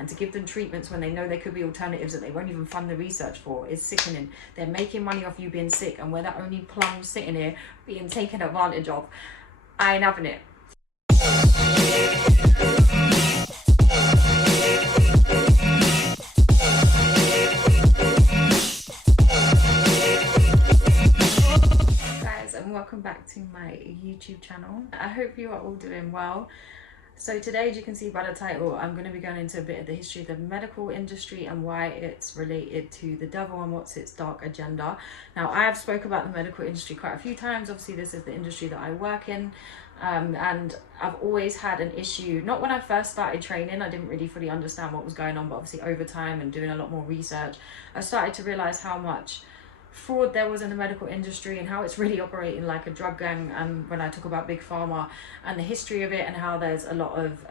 and to give them treatments when they know there could be alternatives that they won't even fund the research for is sickening. They're making money off you being sick, and we're the only plum sitting here being taken advantage of. I ain't having it. And welcome back to my YouTube channel. I hope you are all doing well. So today, as you can see by the title, I'm going to be going into a bit of the history of the medical industry and why it's related to the devil and what's its dark agenda. Now, I have spoke about the medical industry quite a few times. Obviously, this is the industry that I work in. And I've always had an issue, not when I first started training, I didn't really fully understand what was going on, but obviously over time and doing a lot more research, I started to realize how much fraud there was in the medical industry and how it's really operating like a drug gang. And when I talk about Big Pharma and the history of it and how there's a lot of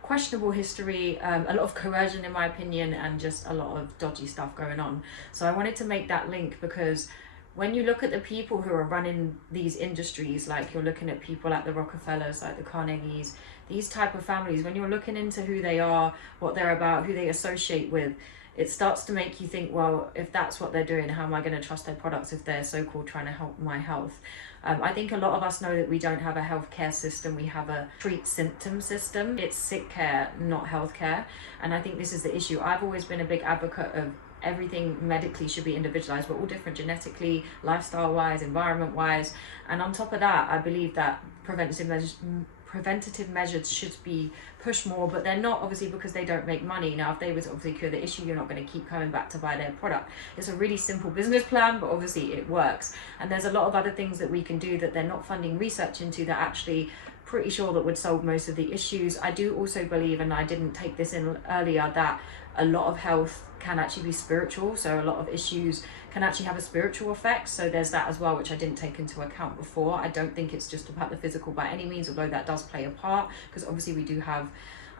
questionable history, a lot of coercion in my opinion, and just a lot of dodgy stuff going on. So I wanted to make that link because when you look at the people who are running these industries, like you're looking at people like the Rockefellers, like the Carnegies, these type of families, when you're looking into who they are, what they're about, who they associate with, it starts to make you think, well, if that's what they're doing, how am I going to trust their products if they're so-called trying to help my health? I think a lot of us know that we don't have a healthcare system. We have a treat symptom system. It's sick care, not healthcare. And I think this is the issue. I've always been a big advocate of everything medically should be individualized. We're all different genetically, lifestyle-wise, environment-wise. And on top of that, I believe that preventative measures should be pushed more, but they're not, obviously, because they don't make money. Now, if they was obviously cure the issue, you're not going to keep coming back to buy their product. It's a really simple business plan, but obviously it works. And there's a lot of other things that we can do that they're not funding research into that actually pretty sure that would solve most of the issues. I do also believe, and I didn't take this in earlier, that a lot of health can actually be spiritual. So a lot of issues can actually have a spiritual effect. So there's that as well, which I didn't take into account before. I don't think it's just about the physical by any means, although that does play a part, because obviously we do have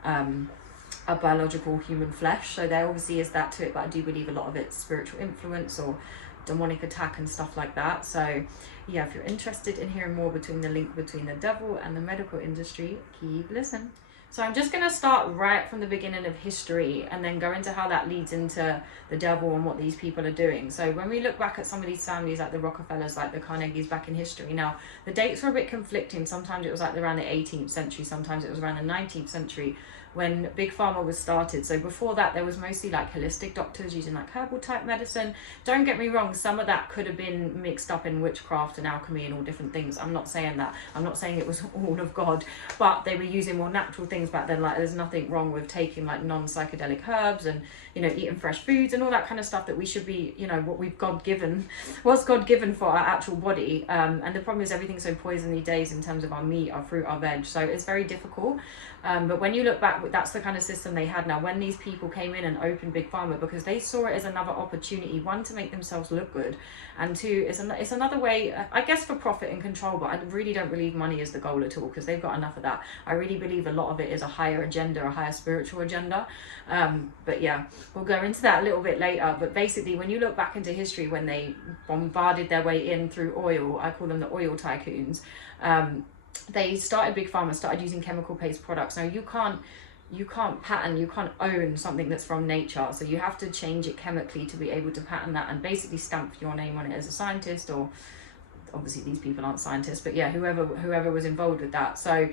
a biological human flesh. So there obviously is that to it, but I do believe a lot of it's spiritual influence or demonic attack and stuff like that. So yeah, if you're interested in hearing more between the link between the devil and the medical industry, keep listening. So I'm just going to start right from the beginning of history and then go into how that leads into the devil and what these people are doing. So when we look back at some of these families like the Rockefellers, like the Carnegies back in history, now the dates were a bit conflicting. Sometimes it was like around the 18th century, sometimes it was around the 19th century when Big Pharma was started. So before that, there was mostly like holistic doctors using like herbal type medicine. Don't get me wrong, some of that could have been mixed up in witchcraft and alchemy and all different things. I'm not saying that. I'm not saying it was all of God, but they were using more natural things back then. Like there's nothing wrong with taking like non-psychedelic herbs and, you know, eating fresh foods and all that kind of stuff that we should be, you know, what we've God given, what's God given for our actual body. And the problem is everything's so poisoned these days in terms of our meat, our fruit, our veg. So it's very difficult. But when you look back, that's the kind of system they had. Now, when these people came in and opened Big Pharma, because they saw it as another opportunity, one, to make themselves look good, and two, it's another way, I guess, for profit and control. But I really don't believe money is the goal at all, because they've got enough of that. I really believe a lot of it is a higher agenda, a higher spiritual agenda. But yeah, we'll go into that a little bit later. But basically, when you look back into history, when they bombarded their way in through oil, I call them the oil tycoons, they started Big Pharma, started using chemical-based products. Now, you can't patent, you can't own something that's from nature. So you have to change it chemically to be able to patent that and basically stamp your name on it as a scientist, or obviously these people aren't scientists, but yeah, whoever was involved with that. So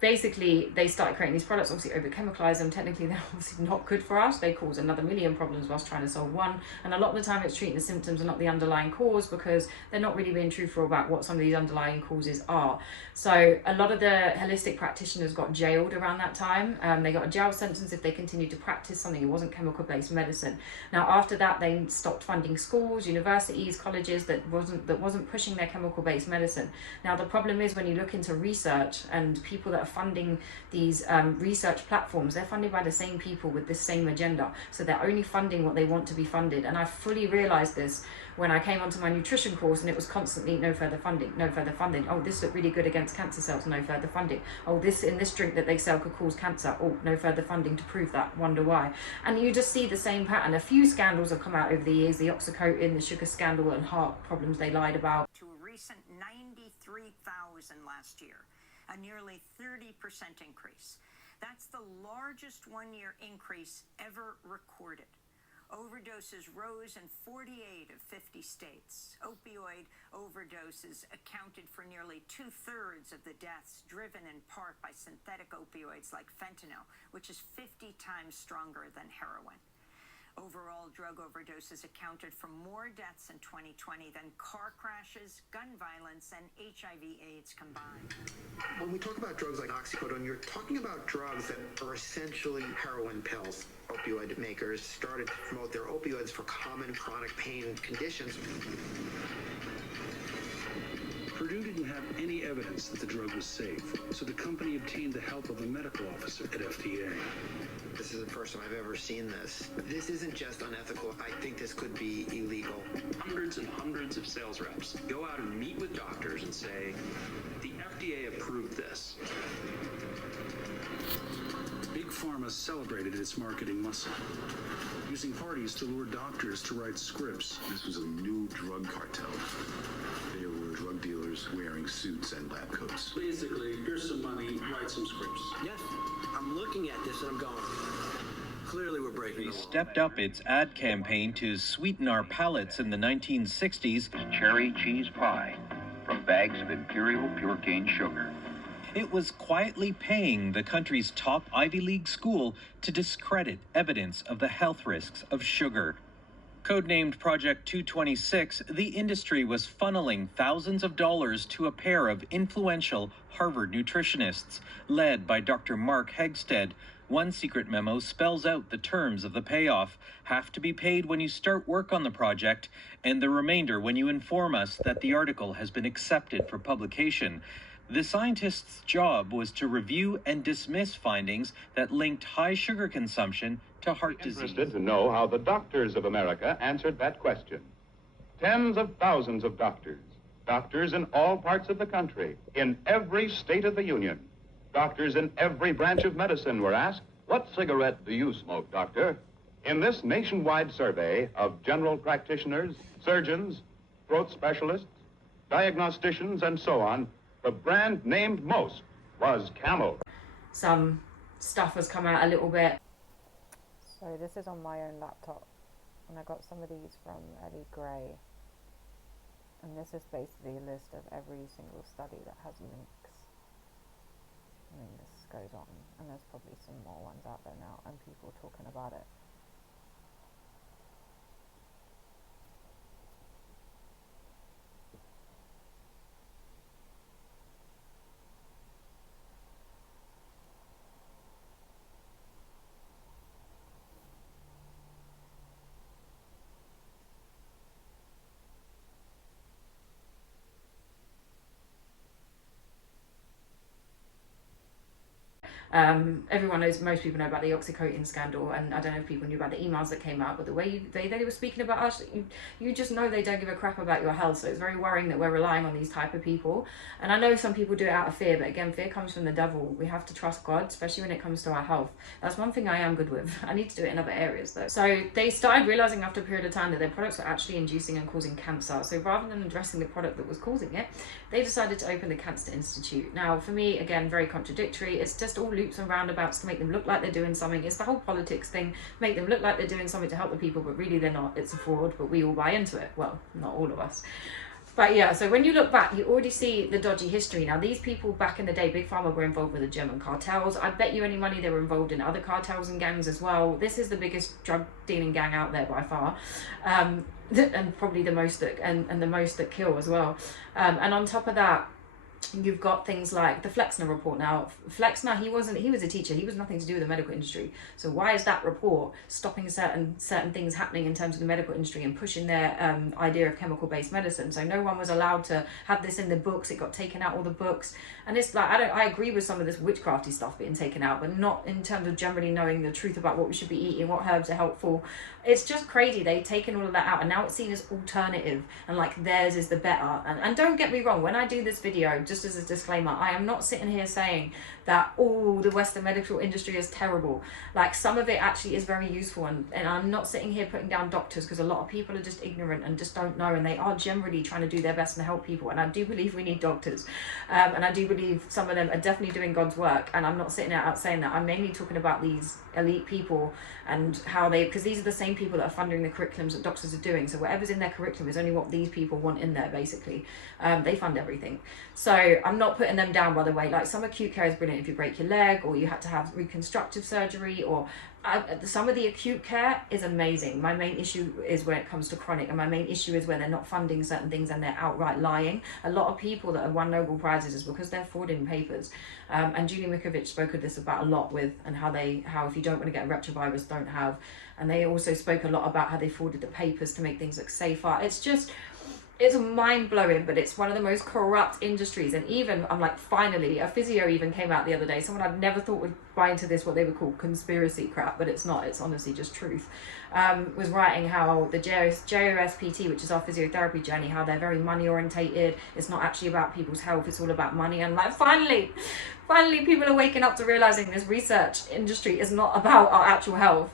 basically they started creating these products, obviously over chemicalize them. Technically they're obviously not good for us. They cause another million problems whilst trying to solve one. And a lot of the time it's treating the symptoms and not the underlying cause, because they're not really being truthful about what some of these underlying causes are. So a lot of the holistic practitioners got jailed around that time. They got a jail sentence if they continued to practice something that wasn't chemical-based medicine. Now after that, they stopped funding schools, universities, colleges that wasn't pushing their chemical-based medicine. Now the problem is when you look into research and people that are funding these research platforms, they're funded by the same people with the same agenda. So they're only funding what they want to be funded. And I fully realized this when I came onto my nutrition course, and it was constantly no further funding, no further funding. Oh, this looked really good against cancer cells, no further funding. Oh, this in this drink that they sell could cause cancer. Oh, no further funding to prove that. Wonder why. And you just see the same pattern. A few scandals have come out over the years, the oxycodone, the sugar scandal, and heart problems they lied about. To a recent 93,000 last year, a nearly 30% increase. That's the largest one-year increase ever recorded. Overdoses rose in 48 of 50 states. Opioid overdoses accounted for nearly 2/3 of the deaths, driven in part by synthetic opioids like fentanyl, which is 50 times stronger than heroin. Overall, drug overdoses accounted for more deaths in 2020 than car crashes, gun violence, and HIV/AIDS combined. When we talk about drugs like oxycodone, you're talking about drugs that are essentially heroin pills. Opioid makers started to promote their opioids for common chronic pain conditions. Purdue didn't have any evidence that the drug was safe, so the company obtained the help of a medical officer at FDA. This is the first time I've ever seen this. This isn't just unethical. I think this could be illegal. Hundreds and hundreds of sales reps go out and meet with doctors and say, the FDA approved this. Big Pharma celebrated its marketing muscle, using parties to lure doctors to write scripts. This was a new drug cartel. There were drug dealers wearing suits and lab coats. Basically, here's some money, write some scripts. Yes, I'm looking at this and I'm going, clearly we're breaking the law. Stepped up its ad campaign to sweeten our palates in the 1960s. Cherry cheese pie from bags of Imperial pure cane sugar. It was quietly paying the country's top Ivy League school to discredit evidence of the health risks of sugar. Codenamed Project 226, the industry was funneling thousands of dollars to a pair of influential Harvard nutritionists, led by Dr. Mark Hegstead. One secret memo spells out the terms of the payoff: half to be paid when you start work on the project, and the remainder when you inform us that the article has been accepted for publication. The scientist's job was to review and dismiss findings that linked high sugar consumption to heart disease. Interested to know how the doctors of America answered that question. Tens of thousands of doctors in all parts of the country, in every state of the union. Doctors in every branch of medicine were asked, "What cigarette do you smoke, doctor?" In this nationwide survey of general practitioners, surgeons, throat specialists, diagnosticians, and so on, the brand named most was Camel. Some stuff has come out a little bit. So this is on my own laptop, and I got some of these from Ellie Gray, and this is basically a list of every single study that has links. I mean, this goes on, and there's probably some more ones out there now, and people talking about it. Everyone knows, most people know about the Oxycontin scandal, and I don't know if people knew about the emails that came out, but the way they were speaking about us, you just know they don't give a crap about your health. So it's very worrying that we're relying on these type of people. And I know some people do it out of fear, but again, fear comes from the devil. We have to trust God, especially when it comes to our health. That's one thing I am good with. I need to do it in other areas though. So they started realizing after a period of time that their products were actually inducing and causing cancer. So rather than addressing the product that was causing it, they decided to open the Cancer Institute. Now, for me, again, very contradictory. It's just all loops and roundabouts to make them look like they're doing something. It's the whole politics thing, make them look like they're doing something to help the people, but really they're not. It's a fraud, but we all buy into it. Well, not all of us. But yeah, so when you look back, you already see the dodgy history. Now, these people back in the day, Big Pharma were involved with the German cartels. I bet you any money they were involved in other cartels and gangs as well. This is the biggest drug dealing gang out there by far. And probably the most that, and the most that kill as well. And on top of that, you've got things like the Flexner report. Now, Flexner, he was a teacher. He was nothing to do with the medical industry. So why is that report stopping certain things happening in terms of the medical industry and pushing their idea of chemical-based medicine? So no one was allowed to have this in the books. It got taken out all the books. And it's like, I agree with some of this witchcrafty stuff being taken out, but not in terms of generally knowing the truth about what we should be eating, what herbs are helpful. It's just crazy. They've taken all of that out, and now it's seen as alternative, and like theirs is the better. And don't get me wrong, when I do this video, just as a disclaimer, I am not sitting here saying that all the Western medical industry is terrible. Like, some of it actually is very useful, and I'm not sitting here putting down doctors, because a lot of people are just ignorant and just don't know, and they are generally trying to do their best and help people, and I do believe we need doctors, and I do believe some of them are definitely doing God's work, and I'm not sitting out saying that. I'm mainly talking about these elite people and how they, because these are the same people that are funding the curriculums that doctors are doing, so whatever's in their curriculum is only what these people want in there, basically. They fund everything. So I'm not putting them down, by the way. Like, some acute care is brilliant if you break your leg, or you had to have reconstructive surgery, or some of the acute care is amazing. My main issue is when it comes to chronic, and my main issue is where they're not funding certain things and they're outright lying. A lot of people that have won Nobel Prizes is because they're frauding papers, and Julie Mikovits spoke of this about a lot, with and how if you don't want to get a retrovirus, don't have. And they also spoke a lot about how they frauded the papers to make things look safer. It's mind-blowing, but it's one of the most corrupt industries. And even, I'm like, finally, a physio even came out the other day, someone I'd never thought would buy into this, what they would call conspiracy crap, but it's not, it's honestly just truth, was writing how the JOSPT, which is our physiotherapy journey, how they're very money-orientated. It's not actually about people's health, it's all about money. And like, finally people are waking up to realizing this research industry is not about our actual health.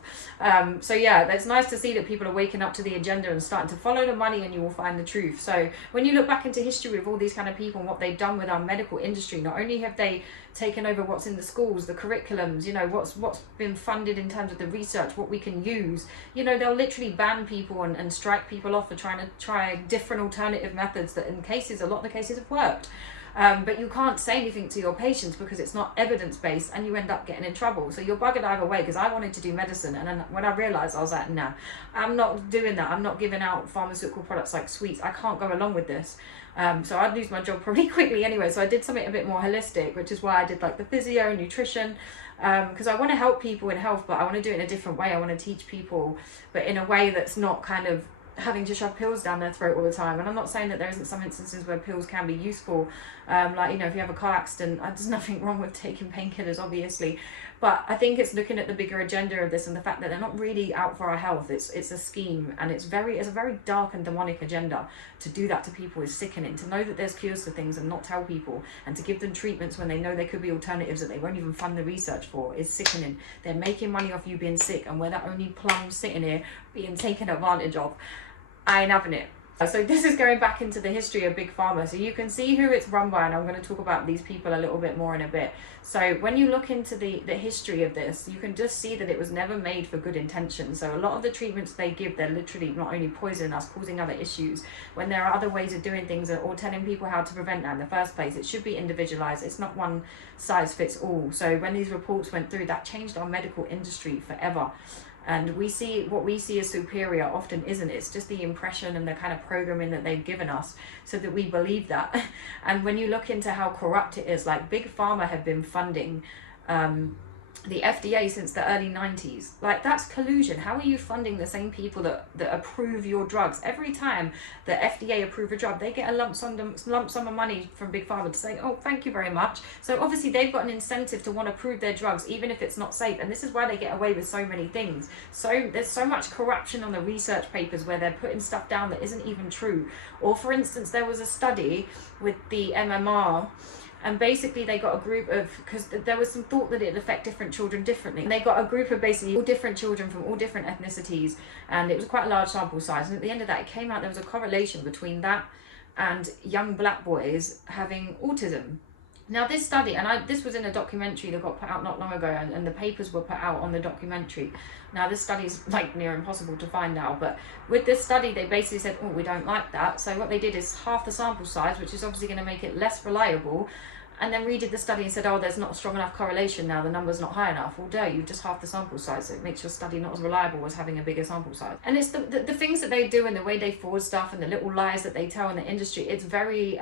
So yeah, it's nice to see that people are waking up to the agenda and starting to follow the money, and you will find the truth. So when you look back into history with all these kind of people and what they've done with our medical industry, not only have they taken over what's in the schools, the curriculums, you know, what's been funded in terms of the research, what we can use, you know, they'll literally ban people and strike people off for trying to try different alternative methods that a lot of the cases have worked. But you can't say anything to your patients because it's not evidence-based, and you end up getting in trouble. So you're buggered either way, because I wanted to do medicine, and then when I realised, I was like, nah, I'm not doing that. I'm not giving out pharmaceutical products like sweets. I can't go along with this. So I'd lose my job probably quickly anyway. So I did something a bit more holistic, which is why I did like the physio and nutrition, because I want to help people in health, but I want to do it in a different way. I want to teach people, but in a way that's not kind of having to shove pills down their throat all the time. And I'm not saying that there isn't some instances where pills can be useful, like, you know, if you have a car accident, there's nothing wrong with taking painkillers, obviously, but I think it's looking at the bigger agenda of this, and the fact that they're not really out for our health. It's a scheme, and it's a very dark and demonic agenda. To do that to people is sickening. To know that there's cures for things and not tell people, and to give them treatments when they know there could be alternatives that they won't even fund the research for, is sickening. They're making money off you being sick, and we're the only plums sitting here being taken advantage of. I ain't having it. So this is going back into the history of Big Pharma, so you can see who it's run by, and I'm going to talk about these people a little bit more in a bit. So when you look into the history of this, you can just see that it was never made for good intentions. So a lot of the treatments they give, they're literally not only poisoning us, causing other issues, when there are other ways of doing things, or telling people how to prevent that in the first place. It should be individualized. It's not one size fits all. So when these reports went through, that changed our medical industry forever. And what we see as superior often isn't. It's just the impression and the kind of programming that they've given us so that we believe that. And when you look into how corrupt it is, like, Big Pharma have been funding the FDA since the early 90s. Like, that's collusion. How are you funding the same people that approve your drugs? Every time the FDA approve a drug, they get a lump sum of money from Big Pharma to say, oh, thank you very much. So obviously they've got an incentive to want to prove their drugs, even if it's not safe. And this is why they get away with so many things. So there's so much corruption on the research papers where they're putting stuff down that isn't even true. Or for instance, there was a study with the MMR, and basically they got a group of, because there was some thought that it'd affect different children differently. And they got a group of basically all different children from all different ethnicities, and it was quite a large sample size. And at the end of that, it came out there was a correlation between that and young black boys having autism. Now this study, and this was in a documentary that got put out not long ago, and the papers were put out on the documentary. Now this study is like near impossible to find now, but with this study they basically said, oh, we don't like that. So what they did is half the sample size, which is obviously going to make it less reliable, and then redid the study and said, oh, there's not a strong enough correlation now, the number's not high enough. Well, duh, you've just half the sample size, so it makes your study not as reliable as having a bigger sample size. And it's the things that they do and the way they forward stuff and the little lies that they tell in the industry. It's very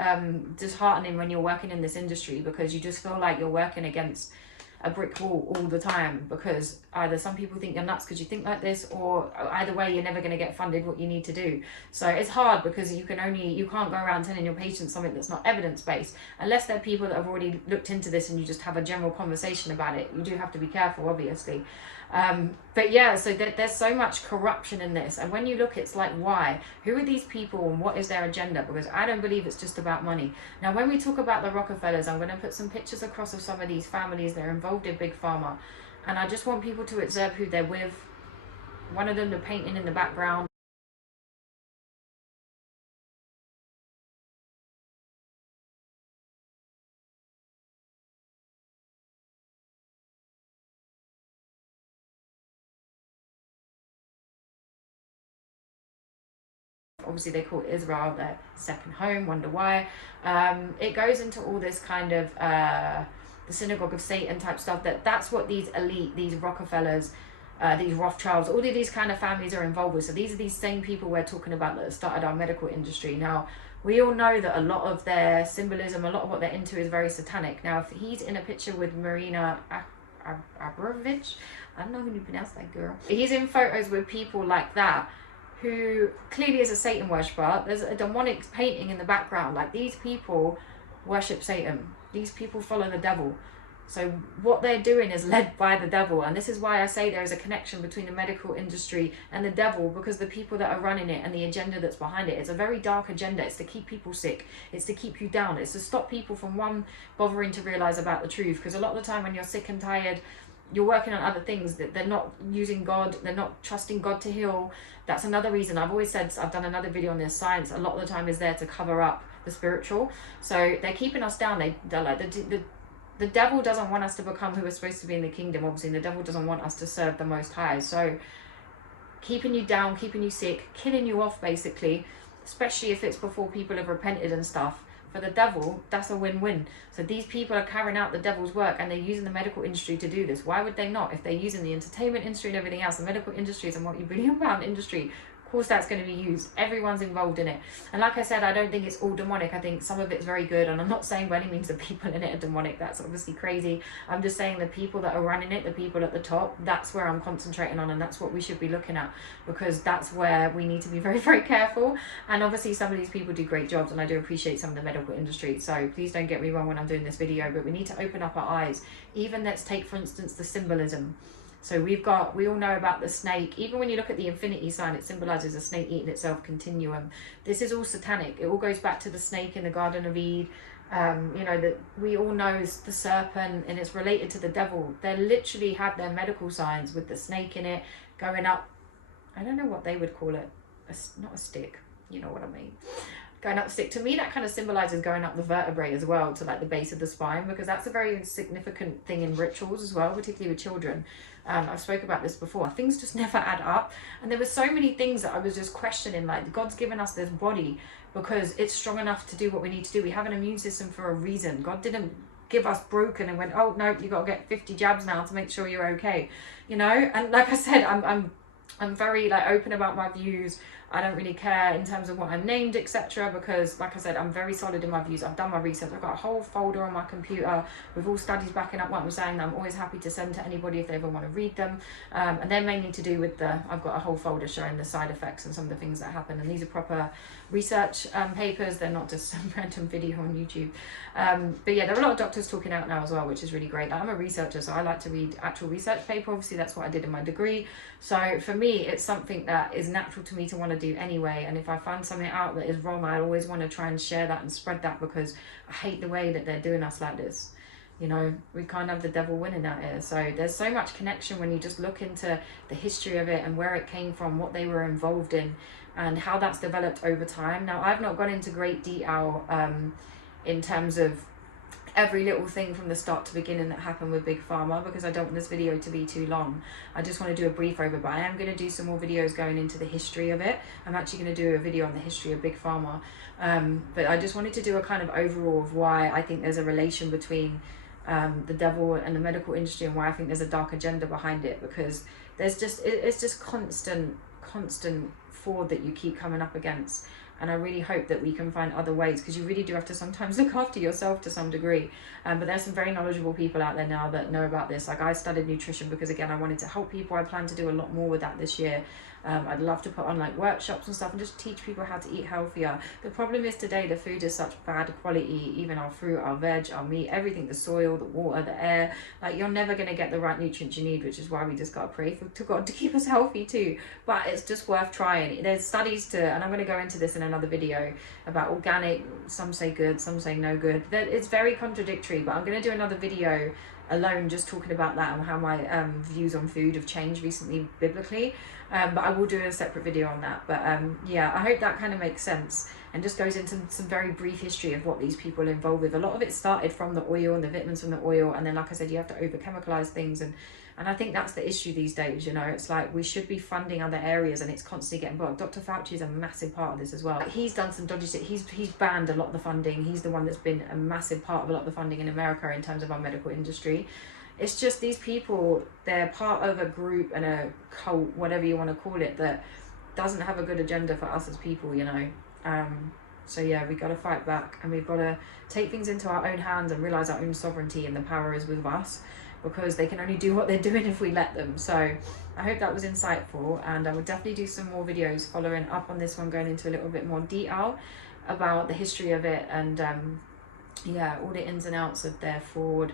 disheartening when you're working in this industry, because you just feel like you're working against a brick wall all the time, because either some people think you're nuts because you think like this, or either way you're never going to get funded what you need to do. So it's hard because you can't go around telling your patients something that's not evidence-based, unless they're people that have already looked into this and you just have a general conversation about it. You do have to be careful, obviously. But yeah, so there's so much corruption in this, and when you look, it's like, why? Who are these people and what is their agenda? Because I don't believe it's just about money. Now, when we talk about the Rockefellers, I'm going to put some pictures across of some of these families that are involved in Big Pharma, and I just want people to observe who they're with. One of them, the painting in the background. Obviously they call Israel their second home, wonder why. It goes into all this kind of the synagogue of Satan type stuff, that's what these elite, these Rockefellers, these Rothschilds, all of these kind of families are involved with. So these are these same people we're talking about that started our medical industry. Now, we all know that a lot of their symbolism, a lot of what they're into is very satanic. Now, if he's in a picture with Marina Abramovich, I don't know how you pronounce that girl. He's in photos with people like that, who clearly is a Satan worshipper. There's a demonic painting in the background. Like, these people worship Satan. These people follow the devil. So what they're doing is led by the devil. And this is why I say there is a connection between the medical industry and the devil, because the people that are running it and the agenda that's behind it, it's a very dark agenda. It's to keep people sick. It's to keep you down. It's to stop people from, one, bothering to realize about the truth. Because a lot of the time when you're sick and tired, you're working on other things, that they're not using God, they're not trusting God to heal. That's another reason. I've always said, I've done another video on this, science a lot of the time is there to cover up the spiritual. So they're keeping us down. They're like, the devil doesn't want us to become who we're supposed to be in the kingdom, obviously. The devil doesn't want us to serve the Most High. So keeping you down, keeping you sick, killing you off, basically, especially if it's before people have repented and stuff. For the devil, that's a win-win. So these people are carrying out the devil's work, and they're using the medical industry to do this. Why would they not? If they're using the entertainment industry and everything else, the medical industry is a multi-billion-pound industry. Of course that's going to be used. Everyone's involved in it. And like I said, I don't think it's all demonic. I think some of it's very good, and I'm not saying by any means the people in it are demonic. That's obviously crazy. I'm just saying the people that are running it, the people at the top, that's where I'm concentrating on, and that's what we should be looking at, because that's where we need to be very, very careful. And obviously some of these people do great jobs, and I do appreciate some of the medical industry, so please don't get me wrong when I'm doing this video, but we need to open up our eyes. Even, let's take for instance the symbolism. So we all know about the snake. Even when you look at the infinity sign, it symbolizes a snake eating itself, continuum. This is all satanic. It all goes back to the snake in the Garden of Eden. You know, that we all know is the serpent, and it's related to the devil. They literally have their medical signs with the snake in it going up. I don't know what they would call it. Not a stick. You know what I mean. Going up the stick. To me, that kind of symbolizes going up the vertebrae as well, to like the base of the spine, because that's a very significant thing in rituals as well, particularly with children. I've spoke about this before. Things just never add up, and there were so many things that I was just questioning. Like, God's given us this body because it's strong enough to do what we need to do. We have an immune system for a reason. God didn't give us broken and went, oh no, you got to get 50 jabs now to make sure you're okay, you know. And like I said, I'm very like open about my views. I don't really care in terms of what I'm named, etc., because like I said, I'm very solid in my views. I've done my research. I've got a whole folder on my computer with all studies backing up what I'm saying. I'm always happy to send to anybody if they ever want to read them. And they're mainly to do with I've got a whole folder showing the side effects and some of the things that happen. And these are proper research papers. They're not just some random video on YouTube. But yeah, there are a lot of doctors talking out now as well, which is really great. I'm a researcher, so I like to read actual research paper. Obviously, that's what I did in my degree. So for me, it's something that is natural to me to want to do anyway. And if I find something out that is wrong, I always want to try and share that and spread that, because I hate the way that they're doing us like this. You know, we can't have the devil winning out here. So there's so much connection when you just look into the history of it and where it came from, what they were involved in, and how that's developed over time. Now, I've not gone into great detail in terms of every little thing from the start to beginning that happened with Big Pharma, because I don't want this video to be too long. I just want to do a brief over, but I am going to do some more videos going into the history of it. I'm actually going to do a video on the history of Big Pharma, but I just wanted to do a kind of overall of why I think there's a relation between the devil and the medical industry, and why I think there's a dark agenda behind it, because there's just it's just constant fraud that you keep coming up against. And I really hope that we can find other ways, because you really do have to sometimes look after yourself to some degree. But there's some very knowledgeable people out there now that know about this. Like, I studied nutrition because, again, I wanted to help people. I plan to do a lot more with that this year. I'd love to put on like workshops and stuff and just teach people how to eat healthier. The problem is today the food is such bad quality, even our fruit, our veg, our meat, everything, the soil, the water, the air. Like, you're never going to get the right nutrients you need, which is why we just got to pray to God to keep us healthy too. But it's just worth trying. There's studies to, and I'm going to go into this in another video, about organic. Some say good, some say no good. It's very contradictory, but I'm going to do another video alone just talking about that and how my views on food have changed recently biblically. But I will do a separate video on that. But yeah, I hope that kind of makes sense and just goes into some very brief history of what these people are involved with. A lot of it started from the oil and the vitamins from the oil, and then, like I said, you have to over chemicalize things, and I think that's the issue these days. You know, it's like we should be funding other areas and it's constantly getting blocked. Dr. Fauci is a massive part of this as well. He's done some dodgy shit. He's banned a lot of the funding. He's the one that's been a massive part of a lot of the funding in America in terms of our medical industry. It's just these people, they're part of a group and a cult, whatever you want to call it, that doesn't have a good agenda for us as people, you know. So yeah, we got to fight back, and we've got to take things into our own hands and realize our own sovereignty, and the power is with us, because they can only do what they're doing if we let them. So I hope that was insightful, and I will definitely do some more videos following up on this one, going into a little bit more detail about the history of it, and yeah, all the ins and outs of their fraud.